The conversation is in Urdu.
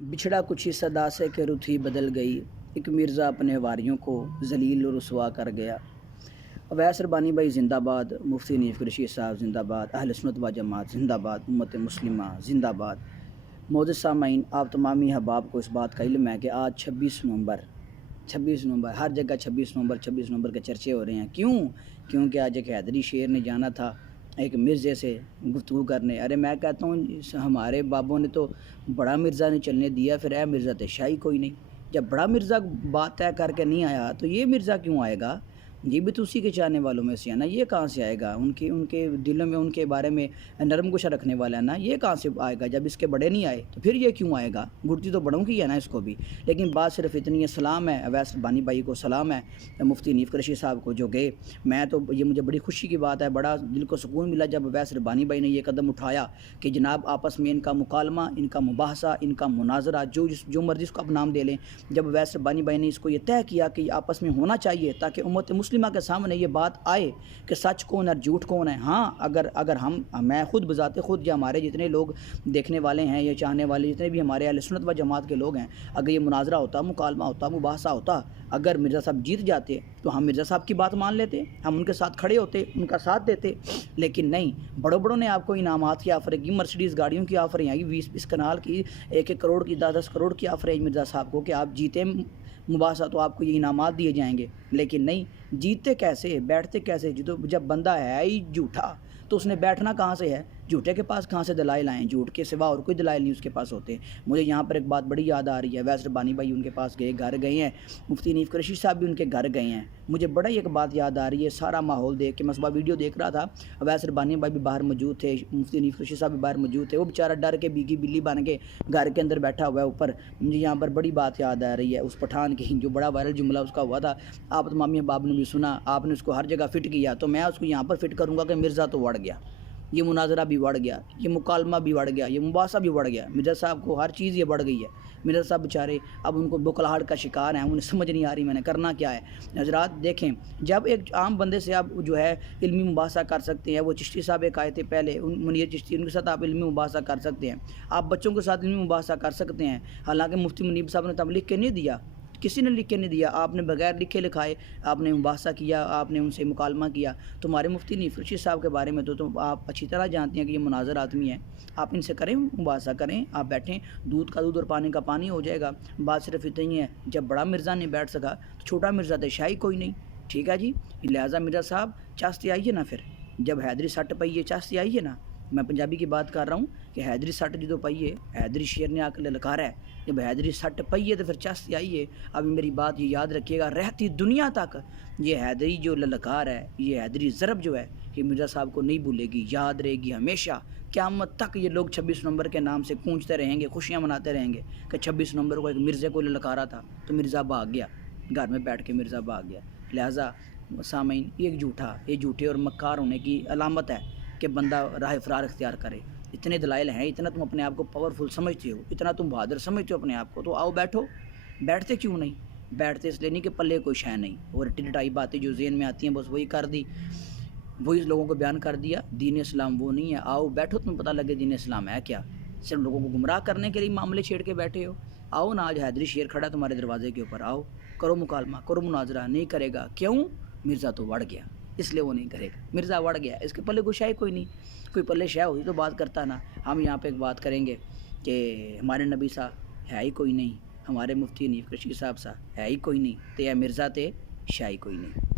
بچھڑا کچھ ہی صدا سے کہ رت ہی بدل گئی، ایک مرزا اپنے واریوں کو ذلیل و رسوا کر گیا۔ اویس ربانی بھائی زندہ باد، مفتی حنیف قریشی صاحب زندہ باد، اہل سنت و جماعت زندہ باد، امت مسلمہ زندہ باد۔ معزز سامعین، آپ تمامی احباب کو اس بات کا علم ہے کہ آج 26 نومبر ہر جگہ 26 نومبر کے چرچے ہو رہے ہیں۔ کیونکہ آج ایک حیدری شیر نے جانا تھا ایک مرزے سے گفتگو کرنے۔ ارے میں کہتا ہوں ہمارے بابوں نے تو بڑا مرزا نے چلنے دیا، پھر اے مرزا تے شاہی کوئی نہیں۔ جب بڑا مرزا بات طے کر کے نہیں آیا تو یہ مرزا کیوں آئے گا؟ یہ بھی تو اسی کے چاہنے والوں میں سے ہے نا، یہ کہاں سے آئے گا؟ ان کے دلوں میں ان کے بارے میں نرم گوشہ رکھنے والا ہے نا، یہ کہاں سے آئے گا؟ جب اس کے بڑے نہیں آئے تو پھر یہ کیوں آئے گا؟ گڑتی تو بڑوں کی ہے نا اس کو بھی۔ لیکن بات صرف اتنی ہے، سلام ہے اویس ربانی بھائی کو، سلام ہے مفتی حنیف قریشی صاحب کو جو گئے۔ میں تو یہ مجھے بڑی خوشی کی بات ہے، بڑا دل کو سکون ملا جب اویس ربانی بھائی نے یہ قدم اٹھایا کہ جناب آپس میں ان کا مکالمہ، ان کا مباحثہ، ان کا مناظرہ، جو مرضی اس کو آپ نام دے لیں، جب اویس ربانی بھائی نے اس کو یہ طے کیا کہ یہ آپس میں ہونا چاہیے تاکہ امت مسلمہ کے سامنے یہ بات آئے کہ سچ کون اور جھوٹ کون ہے۔ ہاں اگر میں خود بذات خود یا ہمارے جتنے لوگ دیکھنے والے ہیں یا چاہنے والے جتنے بھی ہمارے اہل سنت و جماعت کے لوگ ہیں، اگر یہ مناظرہ ہوتا، مکالمہ ہوتا، مباحثہ ہوتا، اگر مرزا صاحب جیت جاتے تو ہم مرزا صاحب کی بات مان لیتے، ہم ان کے ساتھ کھڑے ہوتے، ان کا ساتھ دیتے۔ لیکن نہیں، بڑوں نے آپ کو انعامات کی آفریں کی، مرسیڈیز گاڑیوں کی آفریں آئی، 20 کنال کی، 1 کروڑ کی، 10 کروڑ کی آفریں مرزا صاحب کو کہ آپ جیتے مباحثہ تو آپ کو یہ انعامات دیے جائیں گے۔ لیکن نہیں، جیتتے کیسے، بیٹھتے کیسے؟ جب بندہ ہے ہی جھوٹا تو اس نے بیٹھنا کہاں سے ہے؟ جھوٹے کے پاس کہاں سے دلائل آئیں؟ جھوٹ کے سوا اور کوئی دلائل نہیں اس کے پاس ہوتے۔ مجھے یہاں پر ایک بات بڑی یاد آ رہی ہے، اویس ربانی بھائی ان کے پاس گھر گئے ہیں، مفتی حنیف قریشی صاحب بھی ان کے گھر گئے ہیں۔ مجھے بڑا ایک بات یاد آ رہی ہے، سارا ماحول دیکھ کے میں صبح ویڈیو دیکھ رہا تھا، اویس ربانی بھائی بھی باہر موجود تھے، مفتی حنیف قریشی صاحب بھی باہر موجود تھے، وہ بیچارہ ڈر کے بیگی بلی بن کے گھر کے اندر بیٹھا ہوا ہے اوپر۔ مجھے یہاں پر بڑی بات یاد آ رہی ہے اس پٹھان کی، جو بڑا وائرل جملہ اس کا ہوا تھا، آپ تمامی احباب نے بھی سنا، آپ نے اس کو ہر جگہ فٹ کیا، تو میں اس کو یہاں پر فٹ کروں گا کہ مرزا تو وڑ گیا، یہ مناظرہ بھی بڑھ گیا، یہ مکالمہ بھی بڑھ گیا، یہ مباحثہ بھی بڑھ گیا، مرزا صاحب کو ہر چیز یہ بڑھ گئی ہے۔ مرزا صاحب بیچارے اب ان کو بکلاہٹ کا شکار ہیں، انہیں سمجھ نہیں آ رہی میں نے کرنا کیا ہے۔ حضرات دیکھیں، جب ایک عام بندے سے آپ جو ہے علمی مباحثہ کر سکتے ہیں، وہ چشتی صاحب ایک آئے تھے پہلے، منیر چشتی، ان کے ساتھ آپ علمی مباحثہ کر سکتے ہیں، آپ بچوں کے ساتھ علمی مباحثہ کر سکتے ہیں۔ حالانکہ مفتی منیب صاحب نے تب لکھ کے نہیں دیا، کسی نے لکھ کے نہیں دیا، آپ نے بغیر لکھے لکھائے آپ نے مباحثہ کیا، آپ نے ان سے مکالمہ کیا۔ تمہارے مفتی حنیف قریشی صاحب کے بارے میں تو آپ اچھی طرح جانتے ہیں کہ یہ مناظر آدمی ہیں، آپ ان سے کریں مباحثہ کریں، آپ بیٹھیں، دودھ کا دودھ اور پانی کا پانی ہو جائے گا۔ بات صرف اتنی ہے، جب بڑا مرزا نہیں بیٹھ سکا تو چھوٹا مرزا تو شاہی کوئی نہیں، ٹھیک ہے جی۔ لہٰذا مرزا صاحب چاستے آئیے نا، پھر جب حیدری سٹ پئیے چاستے آئیے نا۔ میں پنجابی کی بات کر رہا ہوں کہ حیدری سٹ جدو پئیے، حیدری شیر نے آ کے للکارا ہے، جب حیدری سٹ پئیے تو پھر چاستے آئیے۔ اب میری بات یہ یاد رکھیے گا، رہتی دنیا تک یہ حیدری جو للکار ہے، یہ حیدری ضرب جو ہے، یہ مرزا صاحب کو نہیں بھولے گی، یاد رہے گی ہمیشہ، قیامت تک یہ لوگ 26 نومبر کے نام سے گونجتے رہیں گے، خوشیاں مناتے رہیں گے کہ 26 نومبر کو ایک مرزے کو للکارا تھا تو مرزا بھاگ گیا، گھر میں بیٹھ کے مرزا بھاگ گیا۔ لہٰذا سامعین، یہ جھوٹے اور مکار ہونے کی علامت ہے کہ بندہ راہ فرار اختیار کرے۔ اتنے دلائل ہیں، اتنا تم اپنے آپ کو پاورفل سمجھتے ہو، اتنا تم بہادر سمجھتے ہو اپنے آپ کو، تو آؤ بیٹھو۔ بیٹھتے کیوں نہیں؟ بیٹھتے اس لیے نہیں کہ پلے کوئی شے نہیں، اور ٹٹائی باتیں جو ذہن میں آتی ہیں بس وہی کر دی، وہی لوگوں کو بیان کر دیا۔ دین اسلام وہ نہیں ہے، آؤ بیٹھو، تمہیں پتہ لگے دین اسلام ہے کیا۔ صرف لوگوں کو گمراہ کرنے کے لیے معاملے چھیڑ کے بیٹھے ہو۔ آؤ نا، آج حیدری شیر کھڑا ہے تمہارے دروازے کے اوپر، آؤ کرو مکالمہ، کرو مناظرہ۔ نہیں کرے گا، کیوں؟ مرزا تو وڑ گیا، اس لیے وہ نہیں کرے گا، مرزا وڑ گیا، اس کے پلے کوئی شے کوئی نہیں، کوئی پلے شے ہوتی تو بات کرتا نا۔ ہم یہاں پہ ایک بات کریں گے کہ ہمارے نبی صاحب ہے ہی کوئی نہیں، ہمارے مفتی حنیف قریشی صاحب ہے ہی کوئی نہیں، تے مرزا تے شاہی کوئی نہیں۔